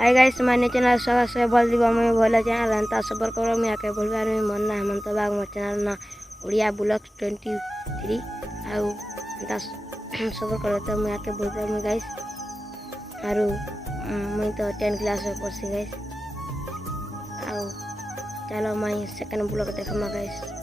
Hi guys my channel सब बोल दिबा मैं बोला चैनल अंता सबर करो मैं आके बोलबार में मन ना हम तो बाग मोर चैनल ना ओडिया ब्लॉग 23 आउ अंता सबर करो तो मैं आके बोलबार में गाइस आरो मैं तो 10 क्लास में पढ़सी गाइस आउ चलो मैं सेकंड ब्लॉग देखमा गाइस।